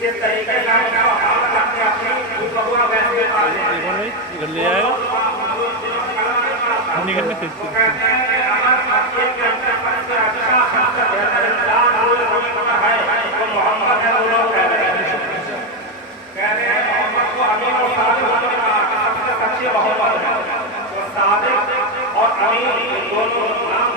जिस तरीके से इधर ले आएगा निकल में और अमीर दोनों नाम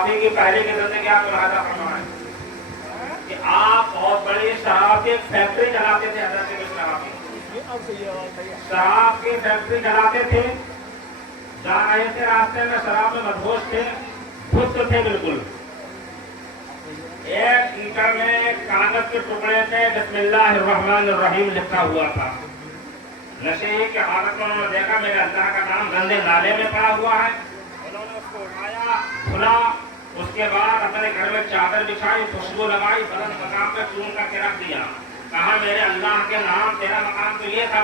प्यारे की पहले की जिंदगी आप मुलाजा फरमाएं कि आप बहुत बड़ी शराब की फैक्ट्री चलाते थे। शराब की फैक्ट्री चलाते थे, जा रहे थे रास्ते में शराब में मदहोश थे, खुद थे बिल्कुल। एक ईंटा में कागज के टुकड़े पे बिस्मिल्लाहिर्रहमानिर्रहीम लिखा हुआ था। नशे की हालत में उन्होंने देखा मेरे अल्लाह का नाम गंदे नाले में पड़ा हुआ है। उन्होंने उसको उठाया, धुला, उसके बाद अपने घर में चादर बिछाई, खुशबू लगाई, बदन मकाम पे चून करके रख दिया। कहा मेरे अल्लाह के नाम तेरा मकाम तो ये था,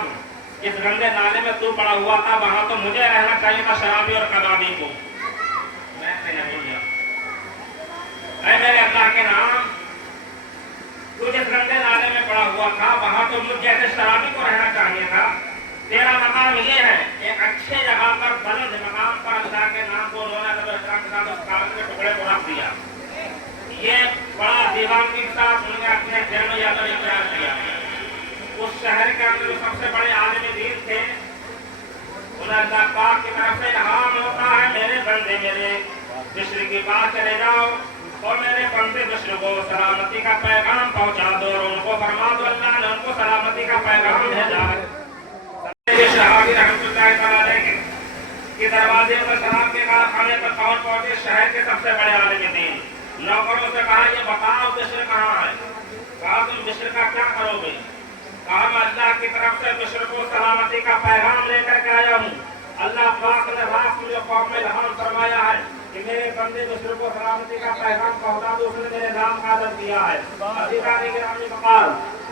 इस गंदे नाले में तू पड़ा हुआ था, वहां तो मुझे रहना चाहिए था शराबी और कबाबी को। मैं नहीं गया मेरे अल्लाह के नाम, तू जिस गंदे नाले में पड़ा हुआ था वहां तो मुझ जैसे शराबी को रहना चाहिए था। तेरा मकाम ये है, एक अच्छे जगह पर बुलंद मकाम पर अल्लाह के नाम को उन्होंने कागज के टुकड़े को रख दिया। ये बड़ा दीवान के साथ उन्होंने अपने जन्म यात्रा इख्तियार किया। उस शहर के अंदर सबसे बड़े आलिम दीन थे। उन्हें अल्लाह पाक की तरफ से इल्हाम होता है, मेरे बंदे मेरे बिश्र की बात चले जाओ और मेरे बंदे बिश्र को सलामती का पैगाम पहुंचा दो और उनको फरमा दो अल्लाह ने उनको सलामती का पैगाम भेजा है। कि दरवाजे पर शराब के कारखाने पर पहुंच पहुंचे शहर के सबसे बड़े आलिम दीन। नौकरों से कहा ये बताओ बिश्र कहाँ है। कहा तुम बिश्र का क्या करोगे। कहा मैं अल्लाह की तरफ से बिश्र को सलामती का पैगाम लेकर के आया हूँ। अल्लाह पाक ने रात मुझे कौम में इल्हाम फरमाया है कि मेरे बंदे बिश्र को सलामती का पैगाम पहुंचा दो, उसने मेरे नाम का आदर किया है। अधिकारी गिरामी मकाल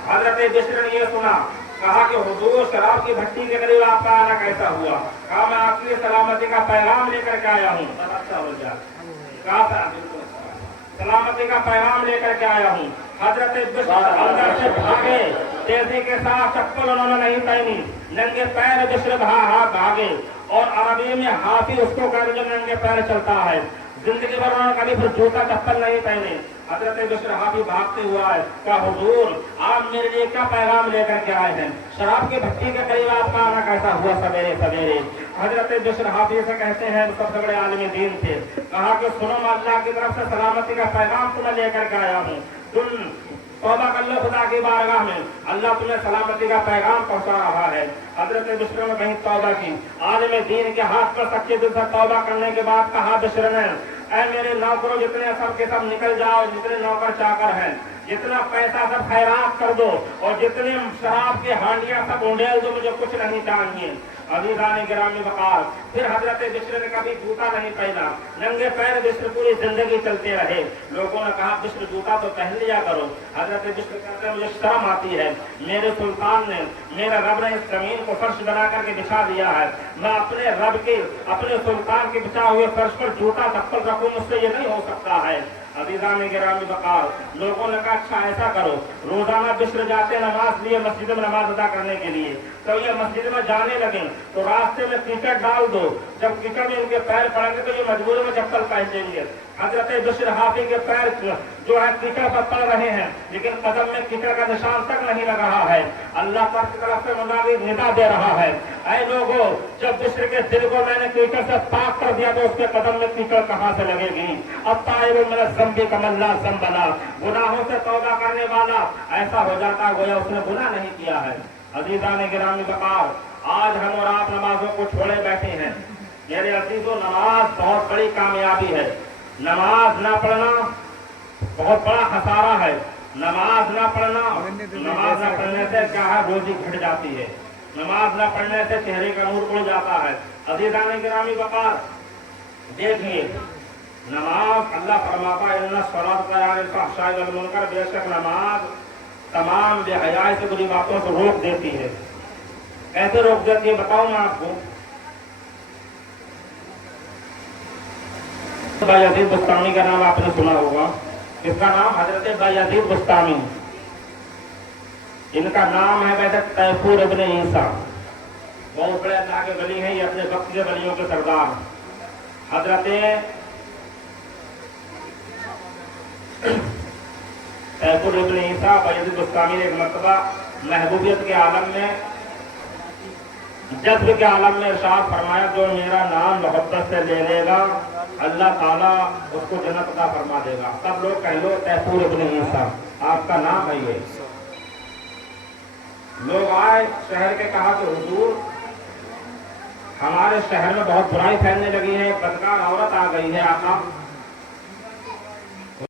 हजरत बिश्र ने ये सुना, कहा कि हुजूर शराब की भट्टी के करीब आपका आना कैसा हुआ। कहा मैं आपके लिए सलामती का पैगाम लेकर के आया हूँ। अच्छा हो जाए, कहा सलामती का पैगाम लेकर के आया हूँ। हजरत अंदर से भागे, तेजी के साथ चप्पल उन्होंने नहीं पहनी, नंगे पैर बिश्र भागे और अरबी में हाफी उसको कहते जो नंगे पैर चलता है। जिंदगी भर उन्होंने कभी फिर जूता चप्पल नहीं पहने। हजरत बिश्र हाफी भागते हुआ है, क्या हुजूर आप मेरे लिए क्या पैगाम लेकर के आए हैं। शराब की भट्टी के करीब आपका आना कैसा हुआ सवेरे सवेरे। हजरत बिश्र हाफी से कहते हैं सबसे बड़े आलिम दीन थे। कहा कि सुनो मैं अल्लाह की तरफ से सलामती का पैगाम तुम्हें लेकर के आया हूँ। तुम तौबा कर लो खुदा की बारगाह में, अल्लाह तुम्हें सलामती का पैगाम पहुंचा रहा है। हजरत बिश्र ने कहीं तौबा की, आलिम दीन के हाथ पर सच्चे दिल से तौबा करने के बाद कहा बिश्र ने, ऐ मेरे नौकरों जितने सब के सब निकल जाओ, जितने नौकर चाकर हैं जितना पैसा सब खैरात कर दो और जितने शराब के हांडियां सब उंडेल दो, मुझे कुछ नहीं चाहिए। अज़ीज़ान गिरामी वक़ार, फिर हजरत बिश्र ने कभी जूता नहीं पहना, नंगे पैर बिश्र पूरी जिंदगी चलते रहे। लोगों ने कहा बिश्र जूता तो पहन लिया करो। हजरत बिश्र कहते हैं मुझे शर्म आती है, मेरे सुल्तान ने, मेरे रब ने इस जमीन को फर्श बना करके बिछा दिया है, मैं अपने रब के, अपने सुल्तान के बिछा हुए फर्श पर जूता चप्पल रखूं, मुझसे ये नहीं हो सकता है। अज़ीज़ान गिरामी वक़ार, लोगों ने कहा अच्छा ऐसा करो, रोजाना बिश्र जाते नमाज लिए मस्जिद में नमाज अदा करने के लिए, तो ये मस्जिद में जाने लगे तो रास्ते में कीचड़ डाल दो, जब कीचड़ में इनके पैर पड़ेंगे तो ये मजबूरी में चप्पल पहन लेंगे। हजरत बिश्र हाफी के पैर जो है कीचड़ पर पड़ रहे हैं, लेकिन कदम में कीचड़ का निशान तक नहीं लग रहा है। अल्लाह पाक की तरफ से मुनादी निदा दे रहा है, ऐ लोगों, जब बिश्र के दिल को मैंने कीचड़ से पाक कर दिया तो उसके कदम में कीचड़ कहाँ से लगेगी। अब ताइब मिन ज़ंबि कमल्ला ज़ंबला, गुनाहों से तौबा करने वाला ऐसा हो जाता गोया उसने गुनाह नहीं किया है। अज़ीज़ान गिरामी वक़ार, आज हम और आप नमाजों को छोड़े बैठे हैं। मेरे अज़ीज़ों, नमाज बहुत बड़ी कामयाबी है। नमाज ना पढ़ना बहुत बड़ा खसारा है। नमाज ना पढ़ना, नमाज ना पढ़ने से क्या है, रोजी घट जाती है। नमाज ना पढ़ने से चेहरे का नूर उड़ जाता है। अज़ीज़ान गिरामी वक़ार, देखिए नमाज, अल्लाह फरमाता है इन्ना सलात अनिल फ़हशाइ वल मुनकर, बेशक नमाज तमाम बेहयाई से बुरी बातों को रोक देती है। कैसे रोक देती है बताऊं मैं आपको। बायजीद बुस्तामी का नाम आपने सुना होगा। इसका नाम हजरत बायजीद बुस्तामी, इनका नाम है वैसे तैफूर इब्न ईसा। बहुत बड़े अल्लाह के वली हैं, ये अपने वक्त के वलियों के सरदार। हजरत तैफूर इब्न ईसा बायजीद बुस्तामी ने एक मर्तबा महबूबियत के आलम में, जज्ब के आलम में इरशाद फरमाया, जो मेरा नाम मोहब्बत से ले लेगा अल्लाह ताला उसको जन्नत अता फरमा देगा। सब लोग कह लो तैफूर इब्न ईसा, आपका नाम है ये। लोग आए शहर के, कहा कि हुजूर हमारे शहर में बहुत बुराई फैलने लगी है, बदकार औरत आ गई है, आका